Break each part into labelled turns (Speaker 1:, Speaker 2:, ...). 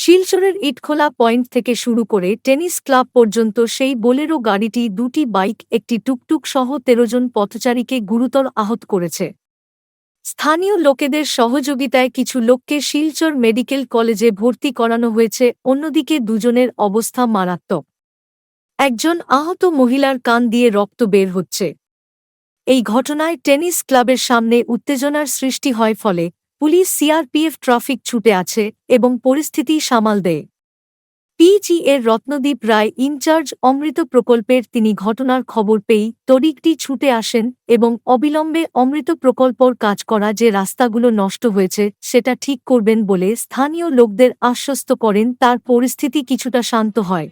Speaker 1: শিলচরের ইটখোলা পয়েন্ট থেকে শুরু করে টেনিস ক্লাব পর্যন্ত সেই বোলেরো গাড়িটি দুটি বাইক, একটি টুকটুক সহ তেরো জন পথচারীকে গুরুতর আহত করেছে। স্থানীয় লোকেদের সহযোগিতায় কিছু লোককে শিলচর মেডিকেল কলেজে ভর্তি করানো হয়েছে, অন্যদিকে দুজনের অবস্থা মারাত্মক। একজন আহত মহিলার কান দিয়ে রক্ত বের হচ্ছে। এই ঘটনায় টেনিস ক্লাবের সামনে উত্তেজনার সৃষ্টি হয় ফলে পুলিশ সিআরপিএফ ট্রাফিক ছুটে আছে এবং পরিস্থিতি সামাল দেয়। পিজি এর রত্নদীপ রায় ইনচার্জ অমৃত প্রকল্পের তিনি ঘটনার খবর পেয়েই তড়িকটি ছুটে আসেন এবং অবিলম্বে অমৃত প্রকল্পর কাজ করা যে রাস্তাগুলো নষ্ট হয়েছে সেটা ঠিক করবেন বলে স্থানীয় লোকদের আশ্বস্ত করেন তার পরিস্থিতি কিছুটা শান্ত হয়।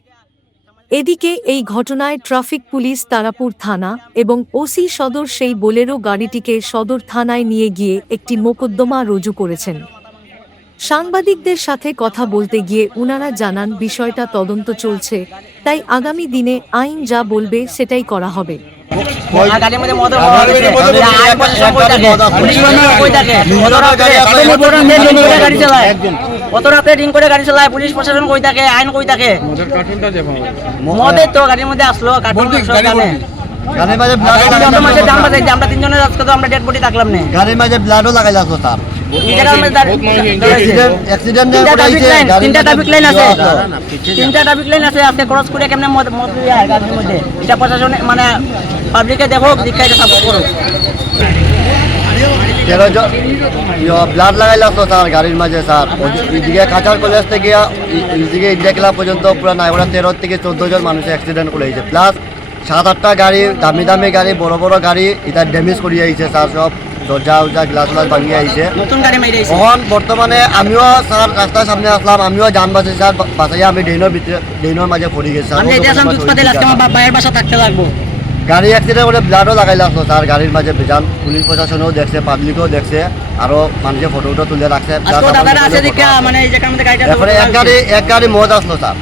Speaker 1: এদিকে এই ঘটনায় ট্রাফিক পুলিশ তারাপুর থানা এবং ওসি সদর সেই বোলেরো গাড়িটিকে সদর থানায় নিয়ে গিয়ে একটি মোকদ্দমা রুজু করেছেন। সাংবাদিকদের সাথে কথা বলতে গিয়ে উনারা জানান বিষয়টা তদন্ত চলছে তাই আগামী দিনে আইন যা বলবে সেটাই করা হবে।
Speaker 2: গাড়ির মধ্যে কত রাতে drink করে গাড়ি চালায়? পুলিশ প্রশাসন কই থাকে? আইন কই থাকে? মদের তো গাড়ির মধ্যে আসলো, কার্টুন আমরা তিনজনের আজকে তো আমরা থাকলাম না।
Speaker 3: গাড়ির মাঝে ব্লাডও লাগাইলা তার
Speaker 2: তিনটা line আছে।
Speaker 3: আছে
Speaker 2: তিনটা ট্রাফিক লাইন আছে আপনি ক্রস করে কেমনে মদ মদ লইয়া আয় গাড়ির মধ্যে এটা প্রশাসন মানে পাবলিকে দেখো দীক্ষা এটা সাপোর্ট করুক
Speaker 3: তেরো জন ব্লাড লাগাইলা তো তার গাড়ির মাঝে স্যার এদিকে কাঁচার কলেজ থেকে এদিকে ইন্ডিয়া ক্লাব পর্যন্ত পুরো নাইবরা তেরো থেকে চোদ্দ জন মানুষের অ্যাক্সিডেন্ট করে হয়েছে প্লাস সাত আটটা গাড়ি দামি দামি গাড়ি বড় বড় গাড়ি এটা ড্যামেজ করে আইছে স্যার সব দরজা উজা গ্লাস গ্লাস ভাঙিয়ে আইছে। এখন বর্তমানে আমিও স্যার রাস্তার সামনে আসলাম আমিও যান বাঁচি স্যার বাঁচাইয়া আমি ড্রেনের ভিতরে ড্রেনের মাঝে পড়ে গেছি স্যার গাড়ি অ্যাক্সিডেন্ট করে ব্লাডও লাগাই তো স্যার গাড়ির মাঝে বেজান পুলিশ প্রশাসনও দেখছে পাবলিকও দেখছে আরও মানুষের ফটো উটো তুলে রাখছে
Speaker 2: আছে। মানে এই জায়গার মধ্যে গাড়িটা
Speaker 3: এরপরে এক গাড়ি এক গাড়ি মদ আসলো স্যার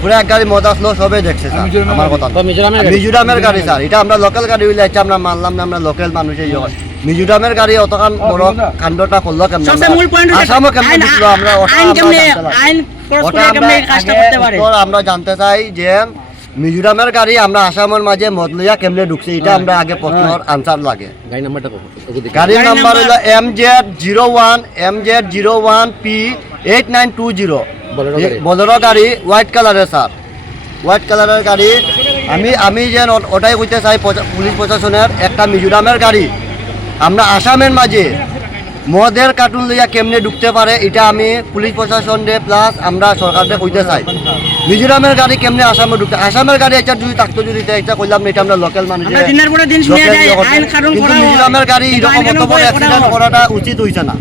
Speaker 3: পুরো এক গাড়ি মদ আসলো সবে দেখছে স্যার আমার কথা মিজোরামের গাড়ি। স্যার এটা আমরা লোকাল গাড়ি হইলে এটা আমরা মানলাম না আমরা লোকাল মানুষের ইয়ে। মিজোরামের গাড়ি অতখান বড় কাণ্ডটা করল কেমন আসামও কেমন আমরা ওটা আমরা জানতে চাই যে মিজোরামের গাড়ি আমরা আসামের মাঝে মদ লইয়া কেমনে ঢুকছে এটা আমরা আগে প্রশ্নের আনসার লাগে। গাড়ির নাম্বার হলো M Z zero one M Z zero one P eight nine two zero Bolero গাড়ি। হোয়াইট কালারের স্যার হোয়াইট কালারের গাড়ি। আমি আমি যে ওটাই কইতে চাই পুলিশ প্রশাসনের। একটা মিজোরামের গাড়ি। আমরা আসামের মাঝে মদের কার্টুন লইয়া কেমনে ঢুকতে পারে এটা আমি পুলিশ প্রশাসন দে প্লাস আমরা সরকারকে কইতে চাই। মিজোরামের গাড়ি কেমনে আসামে ঢুকতে আসামের গাড়ি এটা যদি থাকতো যদি এটা কইলাম এটা আমরা লোকাল মানুষ
Speaker 2: আমরা দিনের পরে দিন শুনে যাই আইন কানুন
Speaker 3: কিন্তু মিজোরামের গাড়ি এরকম অত বড় অ্যাক্সিডেন্ট করাটা উচিত হইছে না।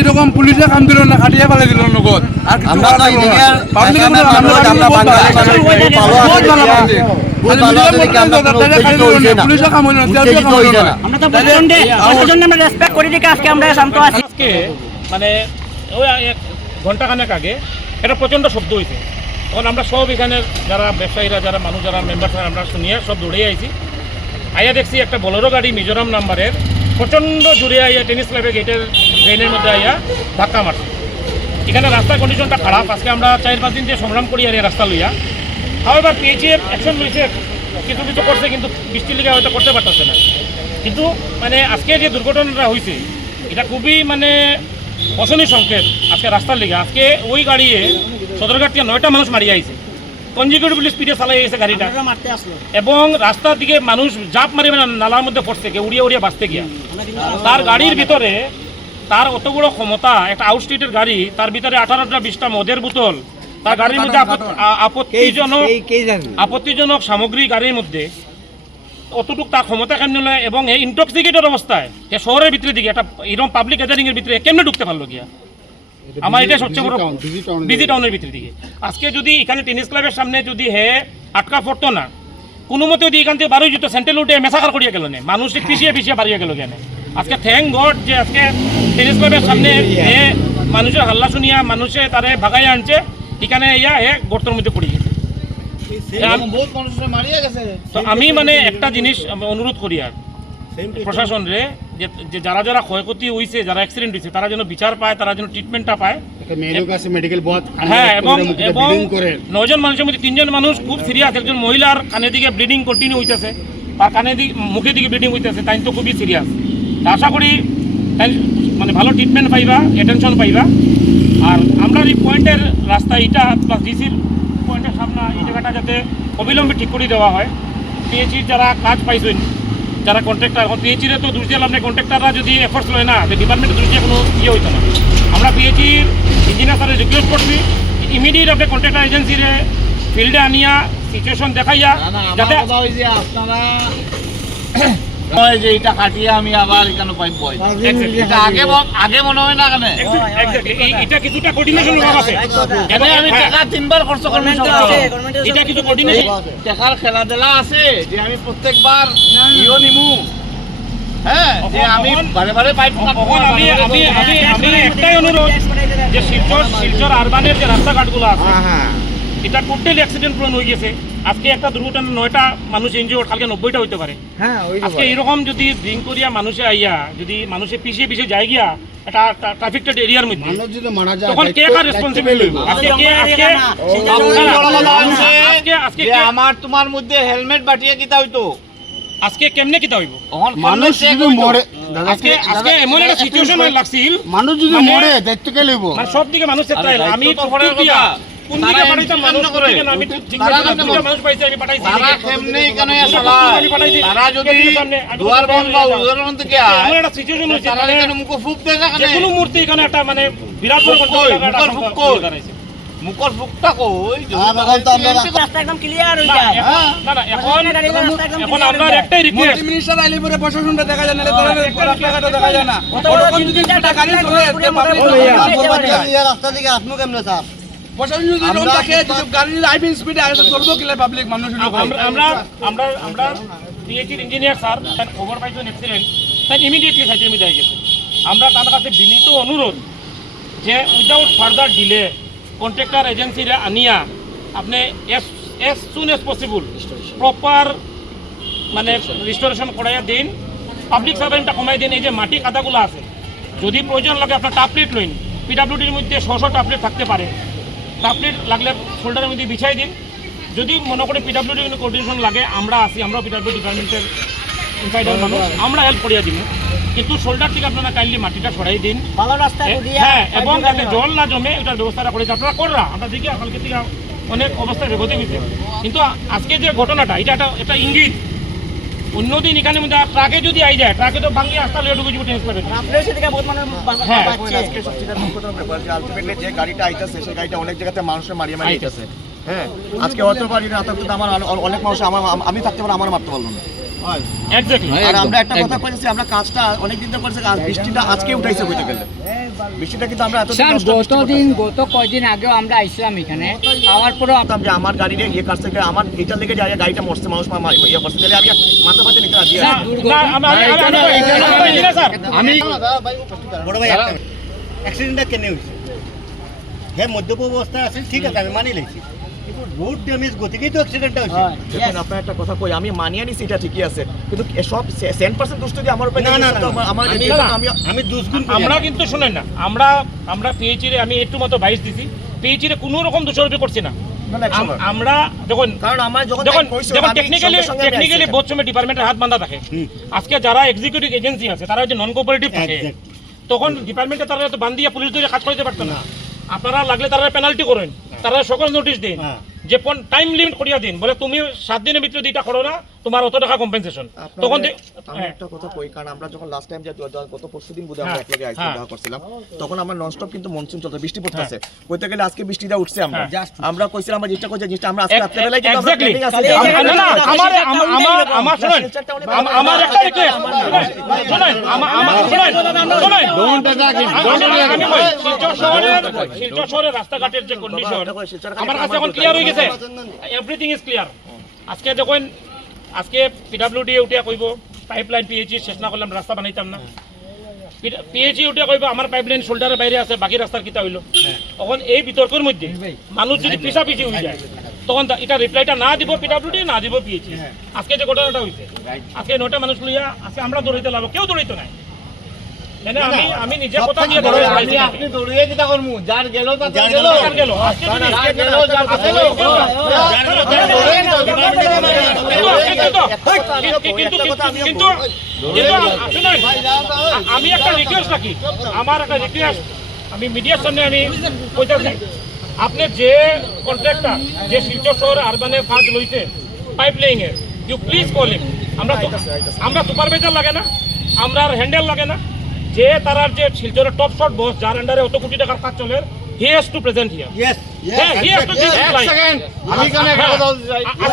Speaker 4: এরকম পুলিশে কাম দিল না। খাটিয়ে ফেলে দিল নগদ। আর
Speaker 3: আমরা
Speaker 2: আজকে
Speaker 5: মানে ওই এক ঘন্টাখানেক আগে একটা প্রচণ্ড শব্দ হয়েছে তখন আমরা সব এখানে যারা ব্যবসায়ীরা যারা মানুষ যারা মেম্বার আমরা শুনিয়ে সব দৌড়ে আইছি। আইয়া দেখছি একটা বলেরো গাড়ি মিজোরাম নাম্বারের প্রচণ্ড জুড়ে আইয়া টেনিস ক্লাবের গেটের ড্রেনের মধ্যে আইয়া ধাক্কা মারছে। এখানে রাস্তার কন্ডিশনটা খারাপ। আজকে আমরা চার পাঁচ দিন দিয়ে সংগ্রাম করি আর এই রাস্তা লইয়া এবার পেয়েছি অ্যাকশন লইছে কিছু কিছু করছে কিন্তু বৃষ্টির লিগে হয়তো করতে পারতেছে না। কিন্তু মানে আজকে যে দুর্ঘটনাটা হয়েছে এটা খুবই মানে অশনি সংকেত আজকে রাস্তার লিগে। আজকে ওই গাড়িয়ে সদরঘাট থেকে নয়টা মানুষ মারি আইছে। কনজিকিউটিভলি স্পিডে চালাই গেছে গাড়িটা। এবং রাস্তার দিকে মানুষ জাপ মারি মানে নালার মধ্যে পড়ছে গিয়ে উড়িয়ে উড়িয়ে বাঁচতে গিয়া। তার গাড়ির ভিতরে তার অত বড় ক্ষমতা একটা আউটস্টেটের গাড়ি তার ভিতরে আঠারোটা বিশটা মদের বোতল তার গাড়ির মধ্যে আপত্তিজনক আপত্তিজনক সামগ্রী গাড়ির মধ্যে অতটুক তার ক্ষমতা কেমনে নয় এবং এই ইন্টক্সিকেটেড অবস্থায় সে শহরের ভিতরে দিকে একটা এরকম পাবলিক গ্যাদারিং এর ভিতরে কেমনে ঢুকতে পারল গিয়া? আমার এটা সবচেয়ে বড় বিজি টাউনের ভিতরে। দিকে। আজকে যদি এখানে টেনিস ক্লাবের সামনে যদি হে আটকা পড়তো না কোনো মতে যদি এখান থেকে বারোই যেত সেন্ট্রেল উঠে মেসাকার করিয়া গেল না মানুষ পিছিয়ে পিছিয়ে বাড়িয়ে গেল কেন আজকে থ্যাংক গড যে আজকে টেনিস ক্লাবের সামনে হে মানুষের হাল্লা শুনিয়া মানুষে তারে ভাগাই আনছে। এখানে ইয়া হে গর্তের মধ্যে পড়ে গেছে। তো আমি মানে একটা জিনিস অনুরোধ করি আর। প্রশাসন রে যে যারা যারা ক্ষয়ক্ষতি হয়েছে যারা অ্যাক্সিডেন্ট হয়েছে তারা যেন বিচার পায় তারা যেন ট্রিটমেন্টটা পায়। হ্যাঁ এবং এবং নজন মানুষের মধ্যে তিনজন মানুষ খুব সিরিয়াস একজন মহিলার দিকে ব্লিডিং কন্টিনিউ হইতেছে তার কানের দিকে মুখের দিকে ব্লিডিং হইতেছে তাই তো খুবই সিরিয়াস আশা করি মানে ভালো ট্রিটমেন্ট পাইবা অ্যাটেনশন পাইবা। আর আমরা এই পয়েন্টের রাস্তা এটা প্লাস ডিসির পয়েন্টের সামনে এই জায়গাটা যাতে অবিলম্বে ঠিক করে দেওয়া হয়। পিএইচির যারা কাজ পাইছেন যারা কন্ট্রাক্টর এখন পিএইচির তো দোষ দিলাম না কন্ট্রাক্টররা যদি এফোর্টস লয় না যে ডিপার্টমেন্টের দোষ দিয়ে কোনো ইয়ে হইতো না। আমরা পিএইচির ইঞ্জিনিয়ার স্যারের রিকোয়েস্ট করছি ইমিডিয়েট আপনি কন্ট্রাক্টর এজেন্সিরে ফিল্ডে আনিয়া সিচুয়েশন দেখাইয়া যাতে
Speaker 6: হয় যে এটা কাটিয়ে আমি আবার এখানে পাইপ বই এটা আগে আগে মনে হয় না কেন
Speaker 5: এটা কিছুটা কোঅর্ডিনেশন অভাব আছে।
Speaker 6: এনে আমি
Speaker 5: হ্যাঁ,
Speaker 6: টাকা তিনবার খরচ করব
Speaker 5: এটা কিছু কোঅর্ডিনেশন
Speaker 6: টাকার খেলাধুলা আছে যে আমি প্রত্যেকবার ইও নিমু। হ্যাঁ যে আমি বারে বারে পাইপ
Speaker 5: আমি আমি আমি একটাই অনুরোধ যে শিলচর শিলচর আরবানের যে রাস্তাঘাটগুলো আছে এটা টোটালি অ্যাক্সিডেন্ট প্রোন হয়ে গেছে। আজকে একটা দুর্ঘটনা নয়টা মানুষ ইনজিওর কালকে নব্বইটা হইতে পারে। আজকে এরকম যদি ড্রিঙ্ক করিয়া মানুষে আইয়া যদি মানুষে পিছিয়ে পিছিয়ে যায় গিয়া এরিয়ার মধ্যে
Speaker 4: মানুষ যদি মারা যায়
Speaker 5: তখন কে কার রেসপন্সিবল হইব? আজকে কে আজকে আজকে আজকে
Speaker 6: আমার তোমার মধ্যে হেলমেট বাটিয়ে কিতা হইতো?
Speaker 5: আজকে কেমনে কিতা হইব?
Speaker 4: মানুষ যদি মরে
Speaker 5: আজকে আজকে এমন একটা সিচুয়েশন লাগছিল।
Speaker 4: মানুষ যদি
Speaker 5: মানে-
Speaker 4: মরে দায়িত্ব কে লইব?
Speaker 5: মানে সব দিকে মানুষ আমি
Speaker 6: তো
Speaker 5: টুক দিয়া,
Speaker 6: কথা। যদি
Speaker 5: একটা মানে একটা মানে
Speaker 6: কই?
Speaker 5: একটা
Speaker 6: মুখের কই? ফুকটা কই?
Speaker 3: হ্যাঁ, তো আমরা
Speaker 2: রাস্তা একদম ক্লিয়ার হয়ে যায়।
Speaker 5: না, না, এখন এখন আপনার একটাই রিকোয়েস্ট
Speaker 4: মিনিস্টার আইলে পরে প্রশাসনটা দেখা যায় না রাস্তাঘাটে দেখা যায় না।
Speaker 2: বড় তিন তিন গাড়ি চলে
Speaker 3: রাস্তা থেকে আসমু কেমনে স্যার?
Speaker 4: প্রশাসন যদি রোড থাকে গাড়ি আইবি স্পিডে আগে চলবো কিলে পাবলিক মানুষ
Speaker 5: আমরা আমরা আমরা আমরা পিএইচির ইঞ্জিনিয়ার স্যার তার খবর পাইছেন অ্যাক্সিডেন্ট তাই ইমিডিয়েটলি গেছে। আমরা তার কাছে বিনীত অনুরোধ যে উইদাউট ফার্দার ডিলে কন্ট্রাক্টর এজেন্সিরে আনিয়া আপনি as as soon as possible proper মানে রিস্টোরেশন করাইয়া দিন। পাবলিক সার্ভেন্টটা কমাই দিন এই যে মাটি কাদাগুলো আছে। যদি প্রয়োজন লাগে আপনার টাপলেট লইন। পিডাব্লিউডির মধ্যে ছশো টাপলেট থাকতে পারে। টাপলেট লাগলে শোল্ডারের মধ্যে বিছাই দিন। যদি মনে করে পিডাব্লিউডি কোনো কোঅর্ডিনেশন লাগে আমরা আছি আমরাও পিডাব্লিউ ডিপার্টমেন্টের ইনসাইডার মানুষ আমরা হেল্প করিয়া দিব। কিন্তু শোল্ডার থেকে আপনারা কাইন্ডলি মাটিটা সরাই দিন।
Speaker 2: ভালো রাস্তা
Speaker 5: হ্যাঁ এবং যাতে জল না জমে এটার ব্যবস্থাটা করেছে। আপনারা কররা আমরা দেখি কালকে থেকে অনেক অবস্থায় বেগতে গেছে কিন্তু আজকে যে ঘটনাটা এটা একটা এটা ইঙ্গিত। অন্যদিন এখানে মধ্যে ট্রাকে যদি আই যায় ট্রাকে তো ভাঙিয়ে আসতে হলে ঢুকে যাব টেন্স পাবে হ্যাঁ।
Speaker 7: আজকে দুঃখজনক ব্যাপার যে আলটিমেটলি যে গাড়িটা আইতাছে সেই গাড়িটা অনেক জায়গাতে মানুষের মারিয়ে মারিয়ে
Speaker 5: আইতাছে।
Speaker 7: হ্যাঁ আজকে হতে পারি না আমার অনেক মানুষ আমার আমি থাকতে পারে আমার মারতে পারল না আর আমরা একটা কথা করেছি আমরা কাজটা অনেক দিন ধরে করেছি আজ বৃষ্টিটা আজকে উঠাইছে কইতে গেলে। বৃষ্টিটা কিন্তু আমরা এতদিন
Speaker 8: স্যার গতদিন গত কয়দিন আগেও আমরা আইছিলাম এখানে। আবার পরেও
Speaker 7: করতাম আমার গাড়ি ইয়ে কাছ থেকে আমার এইটার লেগে যায় গাড়িটা মরছে মানুষ মা- মা- ইয়ে করছে তাহলে আমি মাথা পাতে নিতে রাজি আছি।
Speaker 5: না আমি আমি আমি আমি স্যার।
Speaker 3: আমি বড় ভাই অ্যাক্সিডেন্টটা কেন হয়েছে? হ্যাঁ মদ্যপ অবস্থা আছে ঠিক আছে আমি মানি লেছি রোড ড্যামেজ গতিকেই তো অ্যাক্সিডেন্টটা হয়েছে।
Speaker 7: দেখুন আপনার একটা কথা কই আমি মানিয়ে নিছি এটা ঠিকই আছে কিন্তু সব সেন্ট পার্সেন্ট দোষ যদি আমার উপরে
Speaker 3: না, না,
Speaker 7: দিয়ে দিত,
Speaker 3: না,
Speaker 7: আমার
Speaker 5: আমি-
Speaker 7: আমি
Speaker 3: আমি দুষ্গুণ
Speaker 5: আমরা কিন্তু শুনেন না আমরা আমরা পিএইচি রে আমি একটু মতো বাইশ দিছি। পিএইচি রে কোনো রকম দোষারোপি করছি না। আমরা দেখুন
Speaker 7: কারণ আমার যখন
Speaker 5: দেখুন
Speaker 7: কইছিল,
Speaker 5: দেখুন
Speaker 7: আমি
Speaker 5: টেকনিক্যালি
Speaker 7: সঙ্গে সঙ্গে আমি
Speaker 5: টেকনিক্যালি
Speaker 7: আইছি
Speaker 5: সময় ডিপার্টমেন্টের হাত বাঁধা থাকে। আজকে যারা এক্সিকিউটিভ এজেন্সি আছে তারা নন কোঅপারেটিভ থাকে। তখন ডিপার্টমেন্টে তারা তো বান্ধিয়া পুলিশ ধরে কাজ করতে পারতো না। আপনারা লাগলে তারা পেনাল্টি করেন। তারা সকল নোটিশ দিন।
Speaker 3: হ্যাঁ।
Speaker 5: যে টাইম লিমিট করিয়া দিন। বলে তুমি সাত দিনের ভিতরে দুইটা করো না তোমার অত টাকা কম্পেনসেশন তখন
Speaker 7: আমি
Speaker 5: হ্যাঁ।
Speaker 7: একটা কথা কই কারণ আমরা যখন লাস্ট টাইম যে গত পরশু দিন বোধহয় আমরা
Speaker 5: হ্যাঁ,
Speaker 7: এক লগে আইসি
Speaker 5: হ্যাঁ।
Speaker 7: দেখা করছিলাম। তখন আমরা ননস্টপ কিন্তু মনসুন চলতে বৃষ্টি পড়তেছে। কইতে গেলে আজকে বৃষ্টিটা উঠছে আমরা।
Speaker 5: হ্যাঁ।
Speaker 7: আমরা কইছিলাম আমরা যেটা কইছে জিনিসটা আমরা আজকে রাত্রে বেলায় কিন্তু আমরা planning আছে
Speaker 5: না, না, আমার আমার আমার শুনেন। আমার একটা রিকোয়েস্ট শুনেন আমার আমার শুনেন শুনেন। আমি- আমি বলি, শিলচর শহরের শিলচর শহরের রাস্তাঘাটের যে কন্ডিশন আমার কাছে এখন ক্লিয়ার হয়ে গেছে। এভরিথিং ইজ ক্লিয়ার আজকে যখন আজকে পিডাব্লিউডি উঠিয়া কইব পাইপলাইন পিএইচি শেষ না করলে আমরা রাস্তা বানাইতাম না। পিএইচি উঠিয়া কইব আমার পাইপলাইন শোল্ডারের বাইরে আছে বাকি রাস্তার কিতা হইল। এখন এই বিতর্কের মধ্যে মানুষ যদি পিছা পিছি হয়ে যায় তখন এটা রিপ্লাইটা না দিব পিডাব্লিউডি না দিব পিএইচি আজকে যে ঘটনাটা হয়েছে আজকে নটা মানুষ লইয়া আজকে আমরা দৌড়াইতে লাগবো কেউ দৌড়াইতে নাই। কিন্তু কিন্তু কিন্তু কিন্তু শুনুন আমি একটা রিকোয়েস্ট রাখি। আমার একটা রিকোয়েস্ট আমি মিডিয়ার সামনে আমি কইতাছি। আপনি যে কন্ট্রাক্টর যে শিলচর শহরে আরবানে কাজ লইছে পাইপ লাইন এর ইউ প্লিজ কল হিম আমরা তো- আমরা সুপারভাইজার লাগে না। আমরা হ্যান্ডেল লাগে না। যে তারার যে শিলচরের টপ শট বস যার আন্ডারে অত কোটি টাকার কাজ চলে he has to present here হ্যাঁ হি হ্যাজ টু
Speaker 6: আমি কেন একটা কথা বলতে চাই।